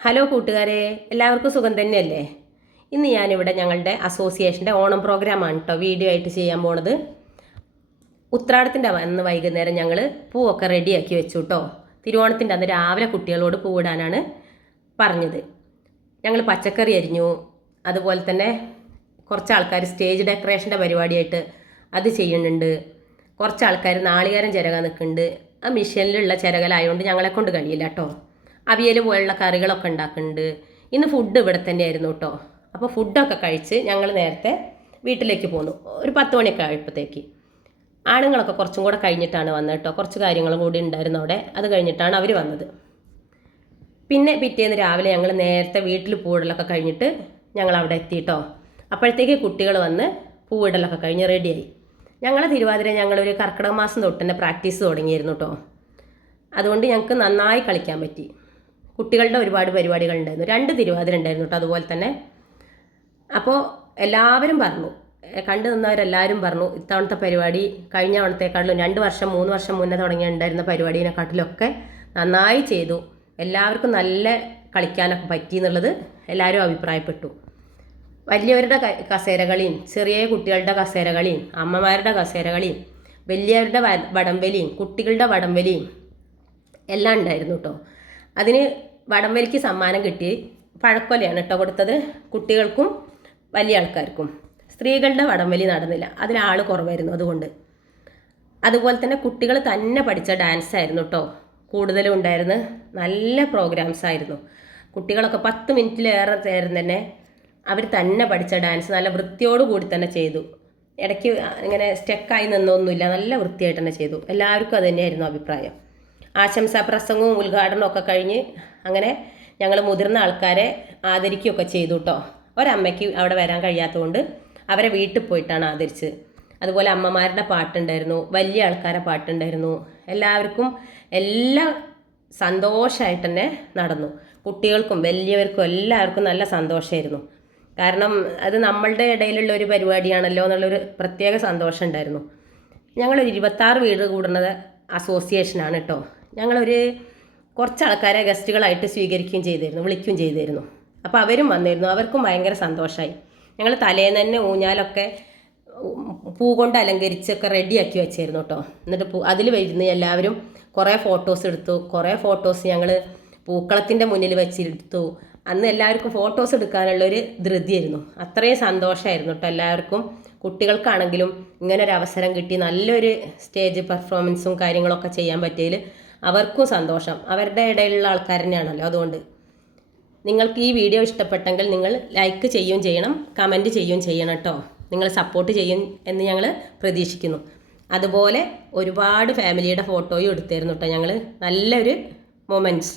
Hello കൂട്ടുകാരെ, എല്ലാവർക്കും സുഖം തന്നെയല്ലേ? ഇന്ന് ഞാനിവിടെ ഞങ്ങളുടെ അസോസിയേഷൻ്റെ ഓണം പ്രോഗ്രാമാണ് കേട്ടോ വീഡിയോ ആയിട്ട് ചെയ്യാൻ പോണത്. ഉത്രാടത്തിൻ്റെ അന്ന് വൈകുന്നേരം ഞങ്ങൾ പൂവൊക്കെ റെഡിയാക്കി വെച്ചു കേട്ടോ. തിരുവോണത്തിൻ്റെ അന്ന് രാവിലെ കുട്ടികളോട് പൂവിടാനാണ് പറഞ്ഞത്. ഞങ്ങൾ പച്ചക്കറി അരിഞ്ഞു. അതുപോലെ തന്നെ കുറച്ച് ആൾക്കാർ സ്റ്റേജ് ഡെക്കറേഷൻ്റെ പരിപാടിയായിട്ട് അത് ചെയ്യുന്നുണ്ട്. കുറച്ച് ആൾക്കാർ നാളികേരം ചിരകാൻ നിൽക്കുന്നുണ്ട്. ആ മിഷനിലുള്ള ചിരകലായതുകൊണ്ട് ഞങ്ങളെ കൊണ്ട് കഴിയില്ല കേട്ടോ. അവിയൽ പോലുള്ള കറികളൊക്കെ ഉണ്ടാക്കുന്നുണ്ട്. ഇന്ന് ഫുഡ് ഇവിടെ തന്നെയായിരുന്നു കേട്ടോ. അപ്പോൾ ഫുഡൊക്കെ കഴിച്ച് ഞങ്ങൾ നേരത്തെ വീട്ടിലേക്ക് പോന്നു. ഒരു 10 മണിയൊക്കെ ആയപ്പോഴത്തേക്ക്. ആണുങ്ങളൊക്കെ കുറച്ചും കൂടെ കഴിഞ്ഞിട്ടാണ് വന്നത് കേട്ടോ. കുറച്ച് കാര്യങ്ങളും കൂടി ഉണ്ടായിരുന്നു അവിടെ. അത് കഴിഞ്ഞിട്ടാണ് അവർ വന്നത്. പിന്നെ പിറ്റേന്ന് രാവിലെ ഞങ്ങൾ നേരത്തെ വീട്ടിൽ പൂവിടലൊക്കെ കഴിഞ്ഞിട്ട് ഞങ്ങൾ അവിടെ എത്തിയിട്ടോ. അപ്പോഴത്തേക്ക് കുട്ടികൾ വന്ന് പൂവിടലൊക്കെ കഴിഞ്ഞ് റെഡിയായി. ഞങ്ങളെ തിരുവാതിര ഞങ്ങളൊരു കർക്കിടക മാസം തൊട്ട് തന്നെ പ്രാക്ടീസ് തുടങ്ങിയിരുന്നു കേട്ടോ. അതുകൊണ്ട് ഞങ്ങൾക്ക് നന്നായി കളിക്കാൻ പറ്റി. കുട്ടികളുടെ ഒരുപാട് പരിപാടികൾ ഉണ്ടായിരുന്നു. 2 തിരുവാതിര ഉണ്ടായിരുന്നു കേട്ടോ. അതുപോലെ തന്നെ അപ്പോൾ എല്ലാവരും പറഞ്ഞു, കണ്ടു നിന്നവരെല്ലാവരും പറഞ്ഞു ഇത്തവണത്തെ പരിപാടി കഴിഞ്ഞ തവണത്തെക്കാട്ടിലും 2 വർഷം 3 വർഷം മുന്നേ തുടങ്ങിയ ഉണ്ടായിരുന്ന പരിപാടിനെക്കാട്ടിലൊക്കെ നന്നായി ചെയ്തു. എല്ലാവർക്കും നല്ല കളിക്കാനൊക്കെ പറ്റി എന്നുള്ളത് എല്ലാവരും അഭിപ്രായപ്പെട്ടു. വലിയവരുടെ കസേരകളിയും ചെറിയ കുട്ടികളുടെ കസേരകളിയും അമ്മമാരുടെ കസേരകളിയും വലിയവരുടെ വടംവലിയും കുട്ടികളുടെ വടംവലിയും എല്ലാം ഉണ്ടായിരുന്നു കേട്ടോ. അതിന് വടംവലിക്ക് സമ്മാനം കിട്ടി പഴക്കൊലയാണ് കേട്ടോ കൊടുത്തത്, കുട്ടികൾക്കും വലിയ ആൾക്കാർക്കും. സ്ത്രീകളുടെ വടംവലി നടന്നില്ല, അതിലാൾ കുറവായിരുന്നു. അതുകൊണ്ട് അതുപോലെ തന്നെ കുട്ടികൾ തന്നെ പഠിച്ച ഡാൻസ് ആയിരുന്നു കേട്ടോ കൂടുതലും ഉണ്ടായിരുന്നു. നല്ല പ്രോഗ്രാംസ് ആയിരുന്നു. കുട്ടികളൊക്കെ 10 മിനിറ്റിലേറെ നേരം തന്നെ അവർ തന്നെ പഠിച്ച ഡാൻസ് നല്ല വൃത്തിയോട് കൂടി തന്നെ ചെയ്തു. ഇടയ്ക്ക് ഇങ്ങനെ സ്റ്റെക്കായി നിന്നൊന്നുമില്ല, നല്ല വൃത്തിയായിട്ട് തന്നെ ചെയ്തു. എല്ലാവർക്കും അത് തന്നെയായിരുന്നു അഭിപ്രായം. ആശംസാ പ്രസംഗവും ഉദ്ഘാടനവും ഒക്കെ കഴിഞ്ഞ് അങ്ങനെ ഞങ്ങൾ മുതിർന്ന ആൾക്കാരെ ആദരിക്കുകയൊക്കെ ചെയ്തു കേട്ടോ. ഒരമ്മയ്ക്ക് അവിടെ വരാൻ കഴിയാത്തതുകൊണ്ട് അവരെ വീട്ടിൽ പോയിട്ടാണ് ആദരിച്ചത്. അതുപോലെ അമ്മമാരുടെ പാട്ടുണ്ടായിരുന്നു, വലിയ ആൾക്കാരെ പാട്ടുണ്ടായിരുന്നു. എല്ലാവർക്കും എല്ലാം സന്തോഷമായിട്ട് തന്നെ നടന്നു. കുട്ടികൾക്കും വലിയവർക്കും എല്ലാവർക്കും നല്ല സന്തോഷമായിരുന്നു. കാരണം അത് നമ്മളുടെ ഇടയിലുള്ള ഒരു പരിപാടിയാണല്ലോ എന്നുള്ളൊരു പ്രത്യേക സന്തോഷം ഉണ്ടായിരുന്നു. ഞങ്ങളൊരു 26 വീട് കൂടുന്നത് അസോസിയേഷനാണ് കേട്ടോ. ഞങ്ങളൊരു കുറച്ച് ആൾക്കാരെ ഗസ്റ്റുകളായിട്ട് സ്വീകരിക്കുകയും ചെയ്തിരുന്നു, വിളിക്കുകയും ചെയ്തിരുന്നു. അപ്പോൾ അവരും വന്നിരുന്നു. അവർക്കും ഭയങ്കര സന്തോഷമായി. ഞങ്ങൾ തലേന്ന് തന്നെ ഊഞ്ഞാലൊക്കെ പൂ കൊണ്ട് അലങ്കരിച്ചൊക്കെ റെഡിയാക്കി വെച്ചായിരുന്നു കേട്ടോ. എന്നിട്ട് അതിൽ വരുന്ന എല്ലാവരും കുറേ ഫോട്ടോസ് എടുത്തു. കുറേ ഫോട്ടോസ് ഞങ്ങൾ പൂക്കളത്തിൻ്റെ മുന്നിൽ വെച്ചെടുത്തു. അന്ന് എല്ലാവർക്കും ഫോട്ടോസ് എടുക്കാനുള്ളൊരു ധൃതിയായിരുന്നു. അത്രയും സന്തോഷമായിരുന്നു കേട്ടോ എല്ലാവർക്കും. കുട്ടികൾക്കാണെങ്കിലും ഇങ്ങനൊരു അവസരം കിട്ടി നല്ലൊരു സ്റ്റേജ് പെർഫോമൻസും കാര്യങ്ങളൊക്കെ ചെയ്യാൻ പറ്റിയതിൽ അവർക്കും സന്തോഷം. അവരുടെ ഇടയിലുള്ള ആൾക്കാർ തന്നെയാണല്ലോ. അതുകൊണ്ട് നിങ്ങൾക്ക് ഈ വീഡിയോ ഇഷ്ടപ്പെട്ടെങ്കിൽ നിങ്ങൾ ലൈക്ക് ചെയ്യുകയും ചെയ്യണം, കമൻറ്റ് ചെയ്യുകയും ചെയ്യണം കേട്ടോ. നിങ്ങൾ സപ്പോർട്ട് ചെയ്യും എന്ന് ഞങ്ങൾ പ്രതീക്ഷിക്കുന്നു. അതുപോലെ ഒരുപാട് ഫാമിലിയുടെ ഫോട്ടോയും എടുത്തായിരുന്നു കേട്ടോ ഞങ്ങൾ. നല്ലൊരു മൊമെൻറ്റ്സ്.